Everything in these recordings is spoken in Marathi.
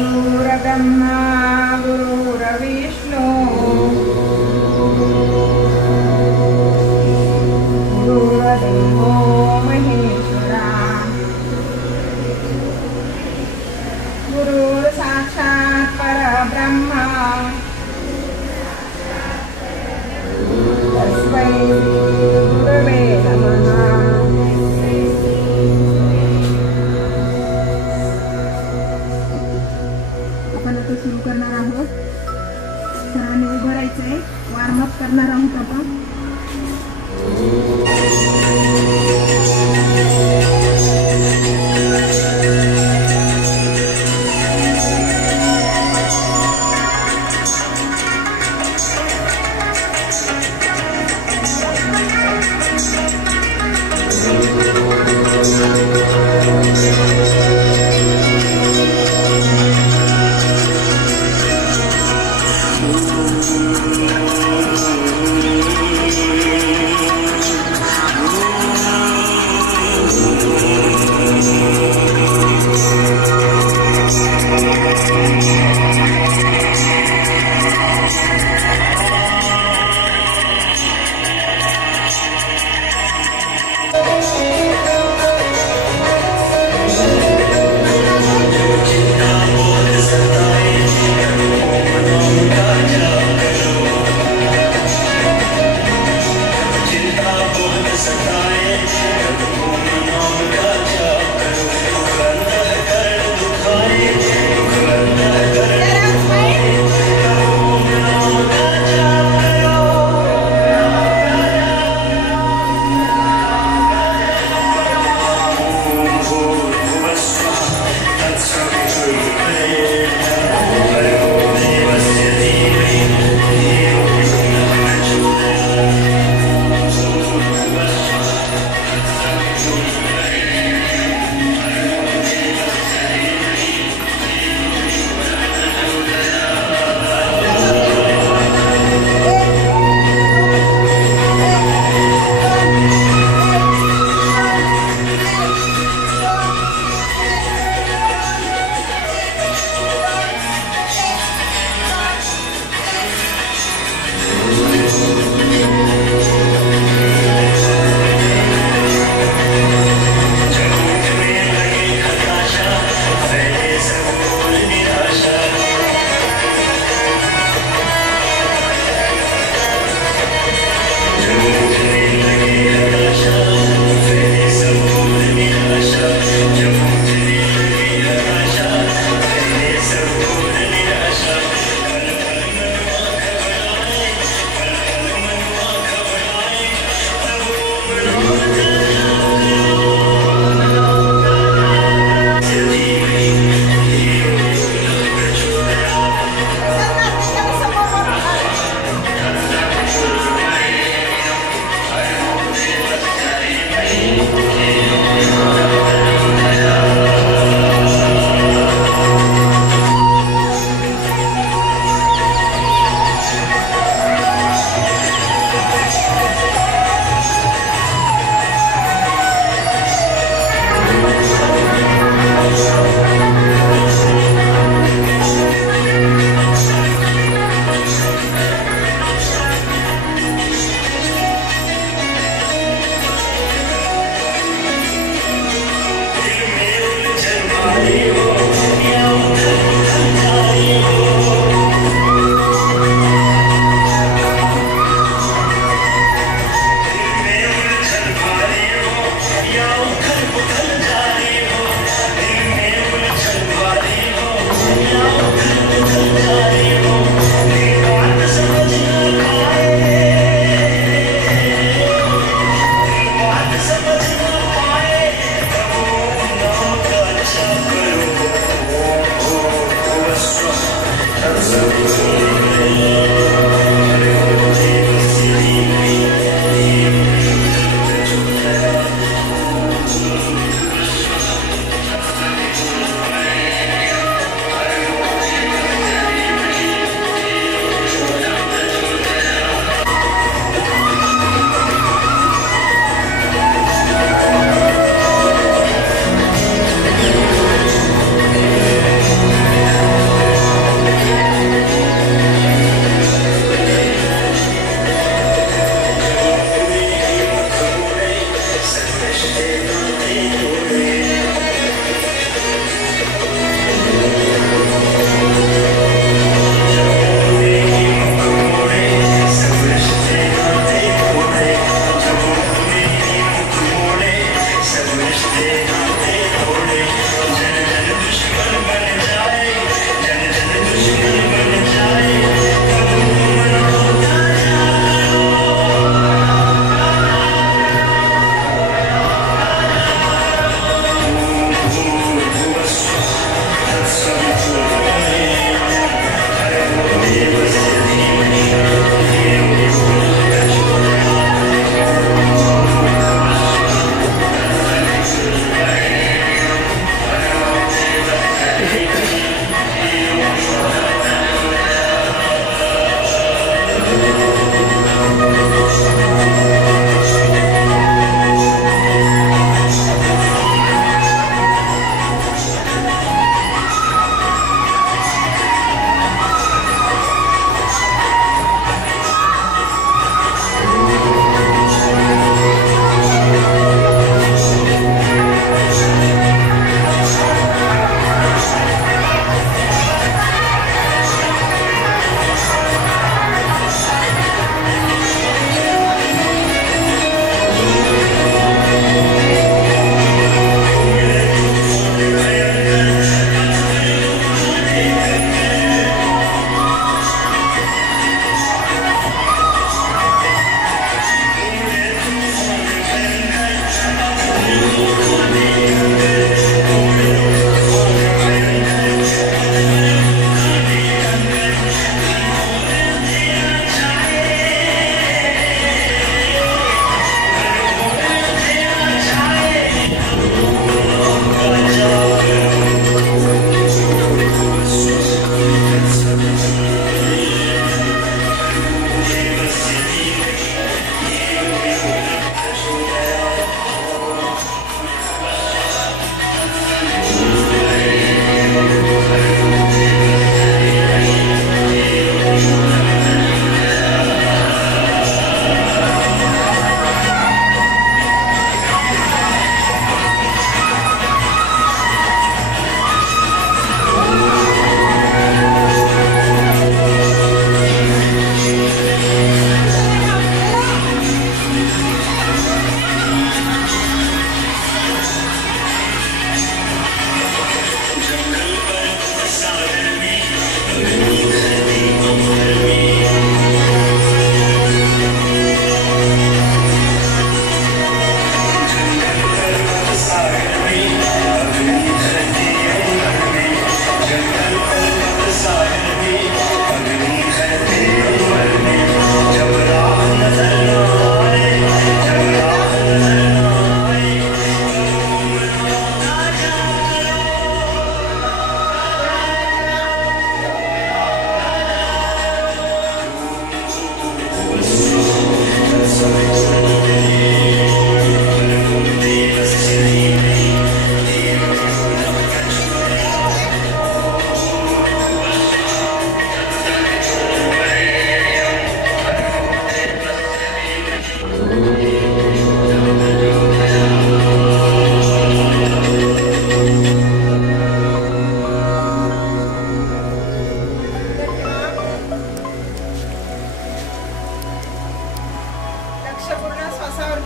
गुरुर्ब्रह्मा गुरुर्विष्णू गुरुर्देवो महेश्वरा गुरुर् साक्षात् परब्रह्मा तस्मै गुरवे नमः। आपण आता सुरू करणार आहोत। सरांनी उभं राहायचंय, वॉर्मअप करणार आहोत आपण।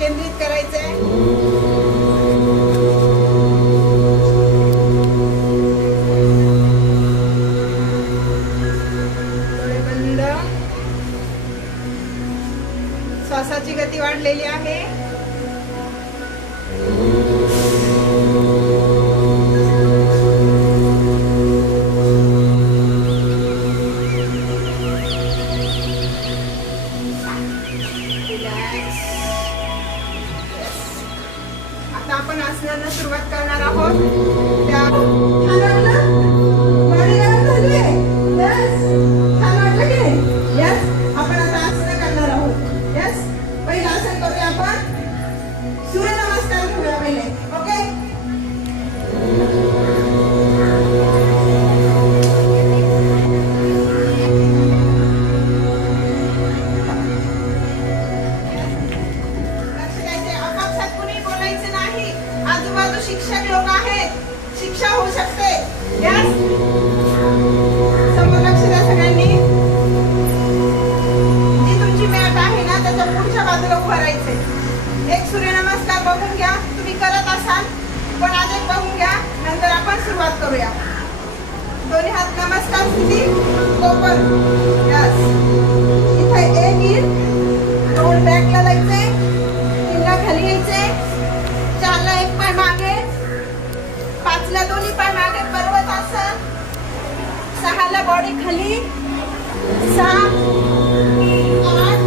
केंद्रित करायचंय. डोळे बंद. श्वासाची गती वाढलेली आहे. आता आपण आसनांना सुरुवात करणार आहोत. त्या छान वाटलं? बॉडी गरम झाली आहे? यस. छान वाटलं की नाही? यस. आपण आता आसनं करणार आहोत. यस. पहिलं आसन करूया आपण. सूर्यनमस्कार करूया पहिले. ओके. शिक्षक लोक आहेत. शिक्षा होऊ शकते. यस. समोर लक्ष द्या सगळ्यांनी. जी तुमची मॅट आहे ना त्याच्या पुढच्या बाजूला उभं राहायचंय. एक सूर्यनमस्कार बघून घ्या. तुम्ही करत असाल पण आज एक बघून घ्या. नंतर आपण सुरुवात करूया. दोन्ही हात नमस्कार स्थिती. कोपर. यस. इथे एक इन. दोन बॅकला जायचंय. तीनला खाली यायचंय. चारला एक पाय मागे. पाचला दोन्ही पाय मागे. पर्वतासन. सहाला बॉडी खाली. 7 8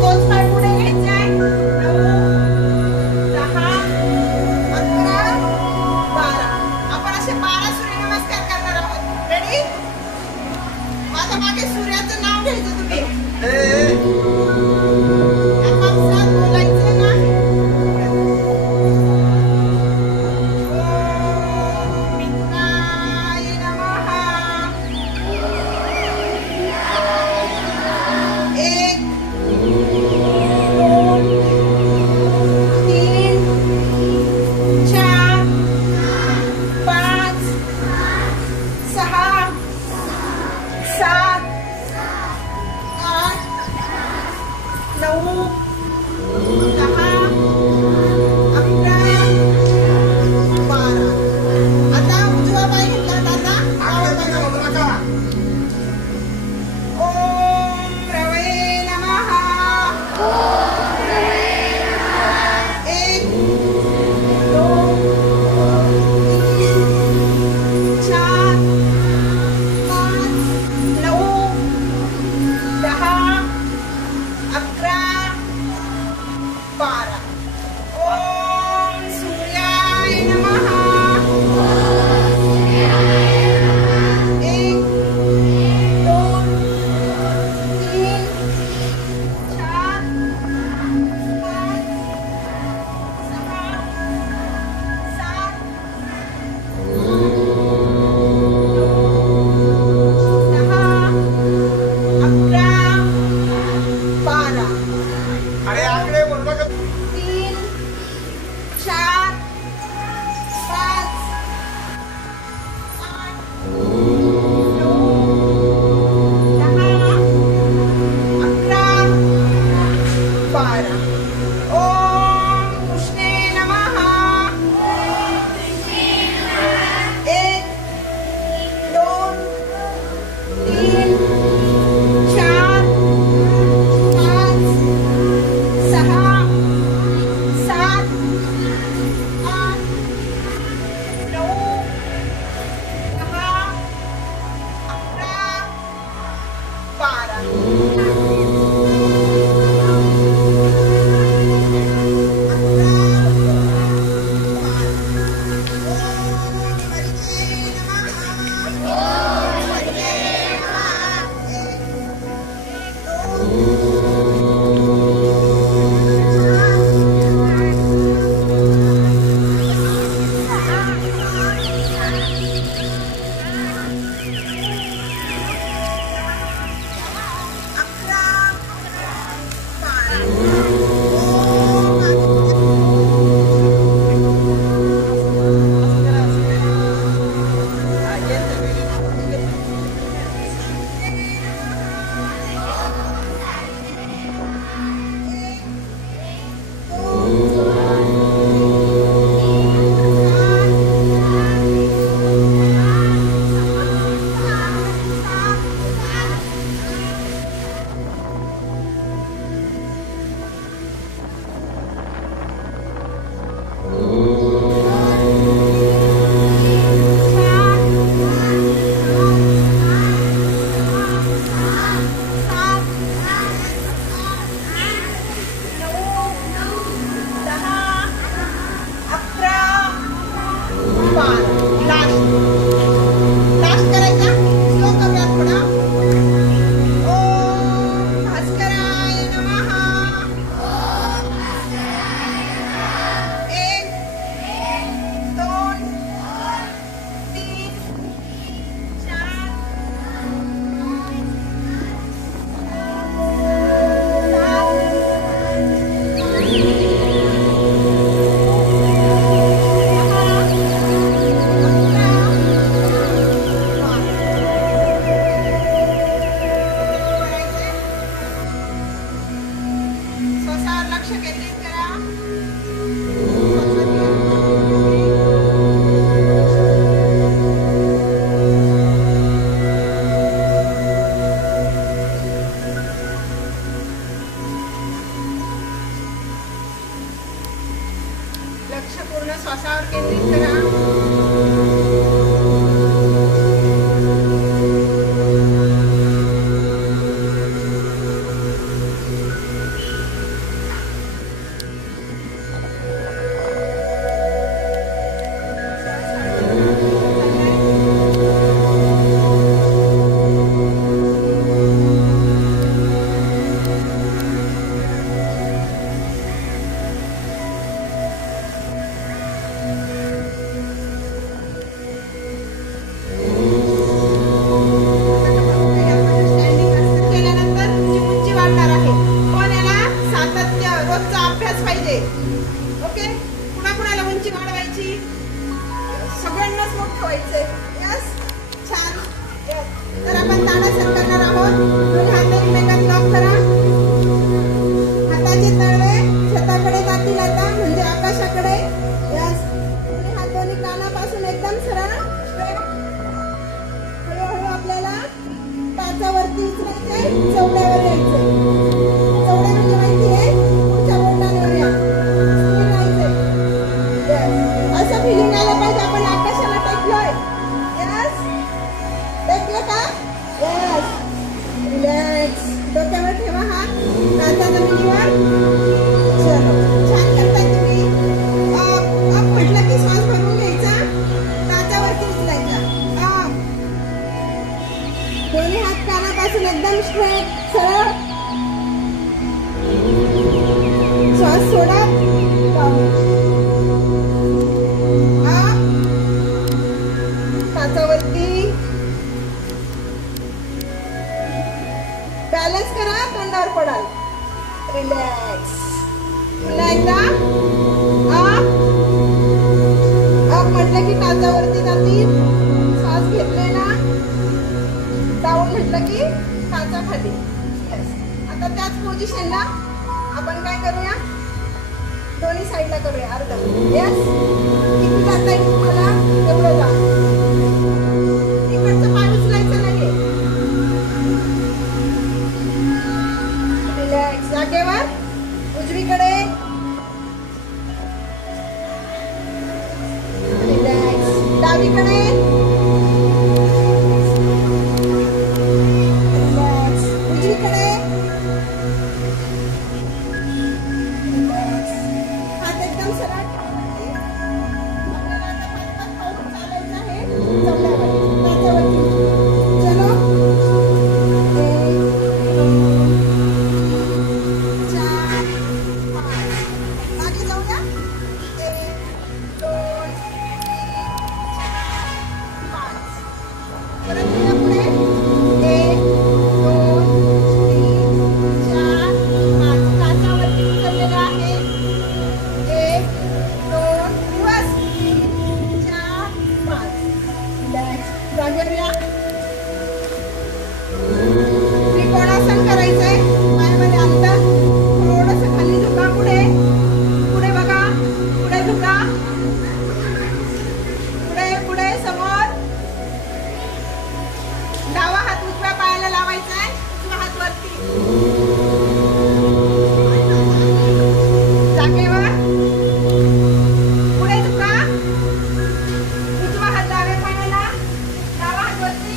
तोच पाय पुढे घ्यायचा. 9 10 11 12. आपण असे 12 सूर्यनमस्कार करणार आहोत. रेडी? माझ्या मागे सूर्याचं नाव घ्यायचं तुम्ही. आपापसात बोलायचं नाही. Yes. तर आपण ताडासन करणार आहोत. दोन्ही हात एकमेकात लॉक करा. हाताचे तळवे छताकडे जातील आता, म्हणजे आकाशाकडे. यस. दोन्ही हात दोन्ही कानापासून एकदम सरळ. हळूहळू आपल्याला टाचावरती उचलायचे, चवड्यावर यायचे. चवड्या म्हणजे माहिती आहे, पुढच्या बोटांवर या. असं फिलिंग आलं पाहिजे आपण आकाशाला टेकलोय. यस. टेकलं का? यस. रिलॅक्स. डोक्यावर ठेवा हात, काचा जमिनीवर. चलो, छान करताय तुम्ही. अप म्हटलं की श्वास भरून घ्यायचा, काचावरती उचलायचा. अप. दोन्ही हात कानापासून एकदम स्ट्रेट, सरळ. श्वास सोडा. काचावरती. बॅलन्स करा, तोंडावर पडाल. रिलॅक्स. पुन्हा एकदा. अप. अप म्हटलं की काचावरती जातील. श्वास घेतले ना, डाऊन म्हटलं की काचा खाली. आता त्याच पोझिशनला आपण काय करूया, दोन्ही साईडला करूया अर्ध. यस. किती जाता येईल तुम्हाला तेवढं जा. इकडचं पाय उचलायचं नाही. रिलॅक्स. जागेवर. उजवीकडे. रिलॅक्स. डावीकडे. रिलॅक्स. उजवीकडे. रिलॅक्स. हात एकदम सरळ. आपल्याला आता पटपट पाऊल चालायचं आहे. चवड्यावर, काचावरती. चलो. 1, 2, 4, 5. मागे जाऊया. 1, 2, 3, 4, 5. परत येऊया पुढे. 1, 2, 3, 4, 5. काचावरती उचललेलं आहे. 1, 2, दिवस. 4, 5. रिलॅक्स. जागेवर या. त्रिकोणासन करायचंय. पायामध्ये अंतर. थोडंसं खाली झुका. पुढे पुढे बघा. पुढे झुका. पुढे पुढे समोर. डावा हात उजव्या पायाला लावायचा आहे, उजवा हात वरती. जागेवर. पुढे झुका. उजवा हात डाव्या पायाला, डावा हात वरती.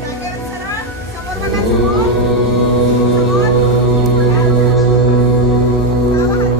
जागेवर सरळ. समोर बघा. समोर. समोर. डावा हात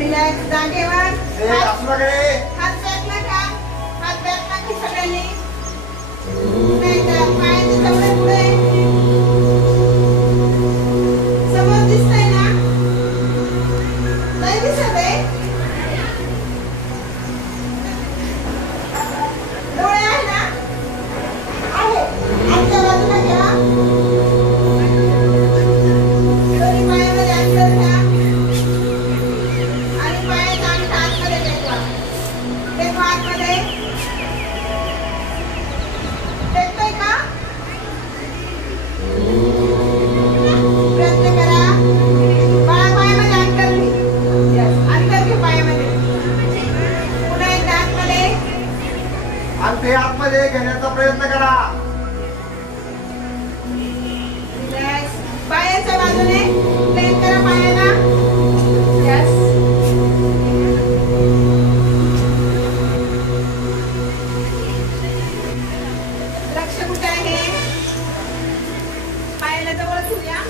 रिलॅक्स, जागेवर. असं वगैरे हात बॅकला घ्या. हात बॅकला घ्या सगळ्यांनी. नाही तर पायाचे जवळ पुढे. समोर दिसतंय ना? नाही दिसत आहे? डोळे आहे ना? आहे. आतल्या बाजूला घ्या. दोन्ही पायामध्ये अंतर घ्या. आणि पायाचा अंगठा आतमध्ये टेकवा. टेकवा आतमध्ये. टेकतोय का? प्रयत्न करा. बाळा पायामध्ये अंतर घे. Yes, अंतर घे पायामध्ये. पुन्हा एकदा आतमध्ये. अंगठे आतमध्ये घेण्याचा प्रयत्न करा. Relax. पायाच्या बाजूने प्लेन करा पायाला. Yes. लक्ष कुठे आहे? पायाला जवळ ठेवूया.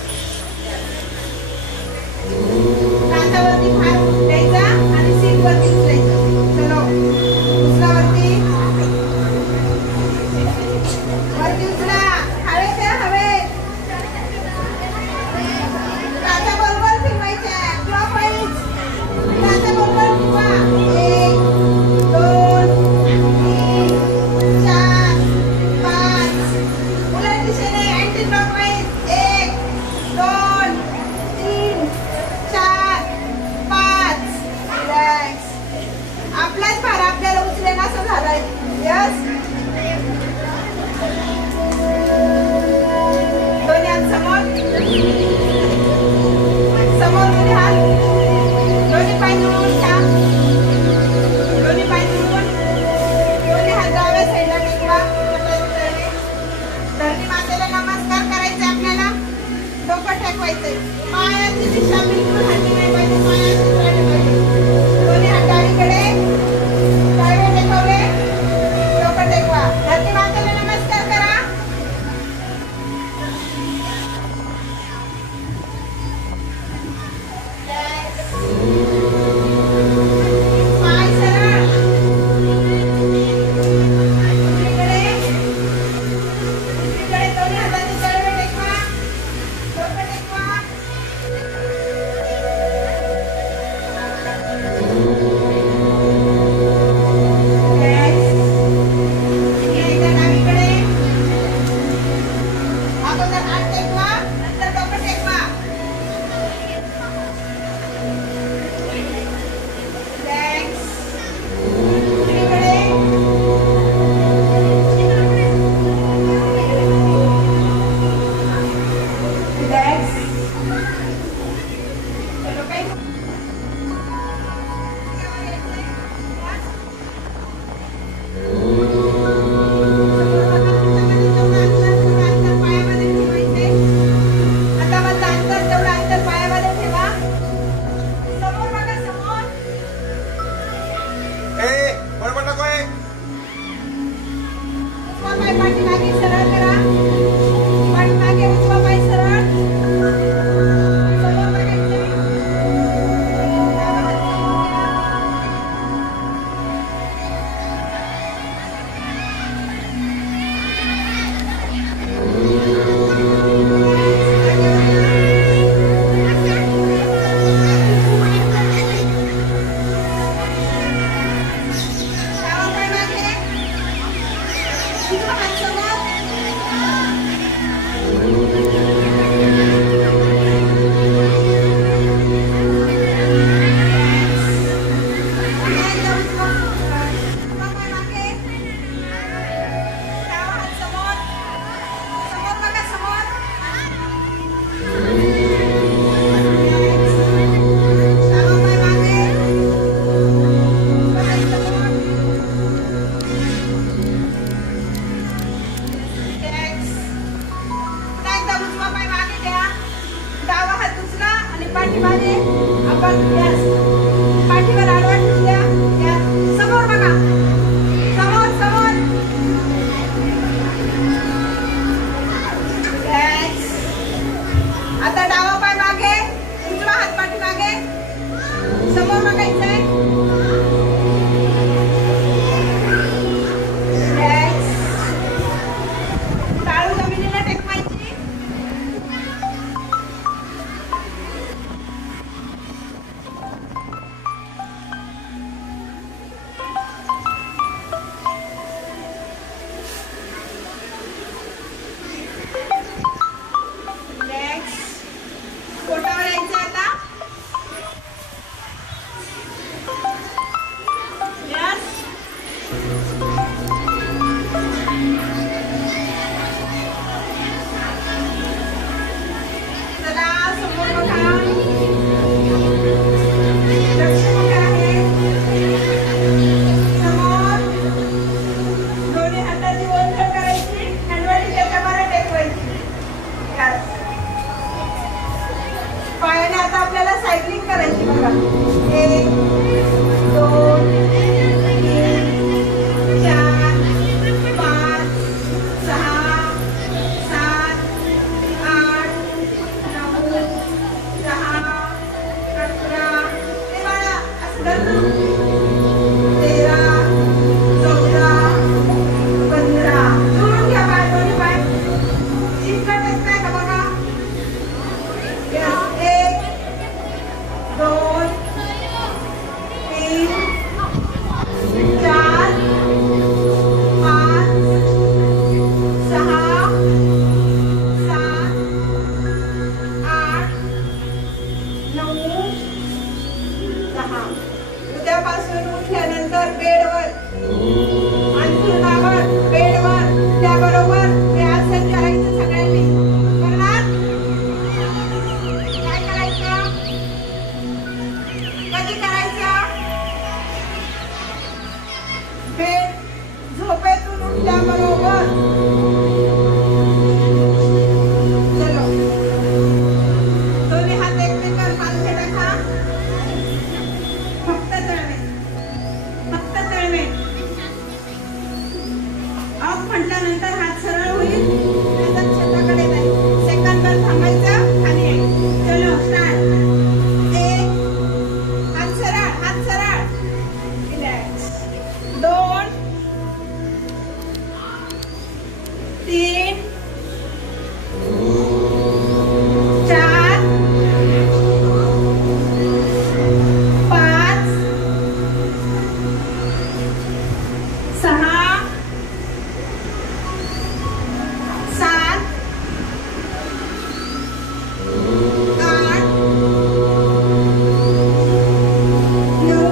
कांदावरती भार द्यायचा आणि सीट वरती उचलायचं. चलो, उचला वरती. 1 2 3 4 5 6 7 8 9 10 11 ते बाळा असं धर ना. 13 14 15 जोडून घ्या बाळ दोन्ही पाय. चिकट येत नाही का बघा. Yes. 1 2 3 4 5 6 7 8 9 10. उद्यापासून उठल्यानंतर बेडवर अंथरुणावर बेडवर त्याबरोबर हे आसन करायचं सगळ्यांनी. करणार? काय करायचं? कधी करायचं? बेड झोपेतून उठल्याबरोबर. चलो दोन्ही हात एकमेकांवर पालथे टाका. फक्त तळवे, फक्त तळवे. ऑफ म्हटल्यानंतर हात सरळ होईल. नंतर छताकडे जाईल. सेकंदभर थांबायचं. खाली आहे. चलो स्टार्ट. 1 हात सरळ, हात सरळ. रिलॅक्स. 2 3 4 5 6 7 8 9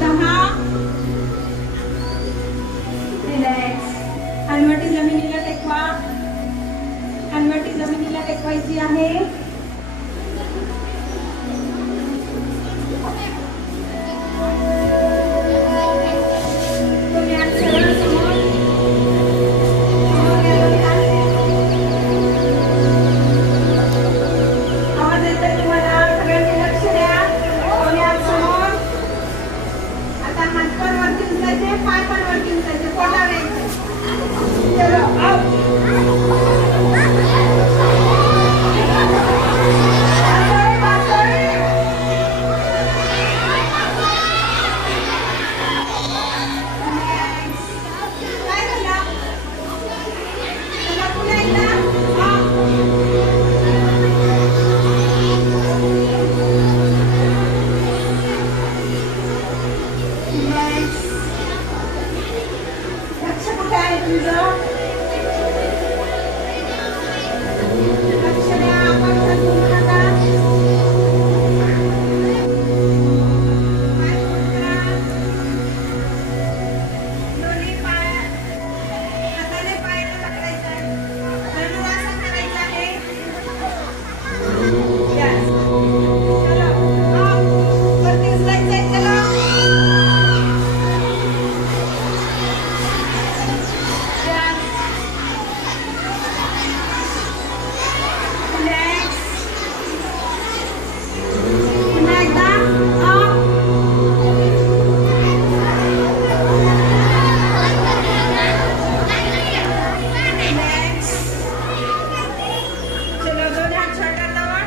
10. रिलॅक्स. हनवटी जमिनीला टेकवा. हनवटी जमिनीला टेकवायची आहे. तुम्ही हात सरळ समोर. समोर घ्या दोन्ही हात. आवाज येतोय तुम्हाला? सगळ्यांनी लक्ष द्या. दोन्ही हात समोर. आता हात पण वरती उचलायचे, पाय पण वरती उचलायचे, पोटावर यायचे. चलो अप. काय झालं? चला पुन्हा एकदा. लक्ष कुठे आहे तुझं? लक्ष द्या. आपण समजून नका. पाय फोल्ड करा. दोन्ही पाय हाताने पायाला पकडायचं आहे. धनुरासन करायचं आहे. Yes. चलो up. वरती उचलायचं आहे. चलो. Yes. Relax. पुन्हा एकदा up. Relax. चलो दोन्ही हात शोल्डर जवळ.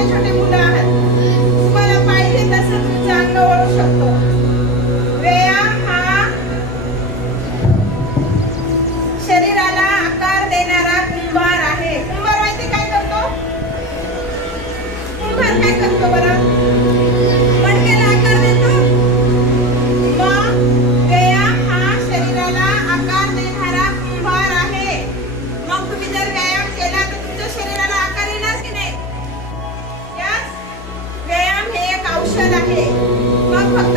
छोटे छोटे मुलं आहात, तुम्हाला पाहिजे तसं तुमचं अंग वळू शकतो. व्यायाम हा शरीराला आकार देणारा कुंभार आहे. कुंभार माहिती काय करतो? कुंभार काय करतो बरं? मडक्याला आकार देतो. मग व्यायाम हा शरीराला आकार देणारा कुंभार आहे. मग तुम्ही जर व्यायाम केला तर तुमच्या शरीराला आकार येणार की नाही? व्यायाम हे एक औषध आहे. मग फक्त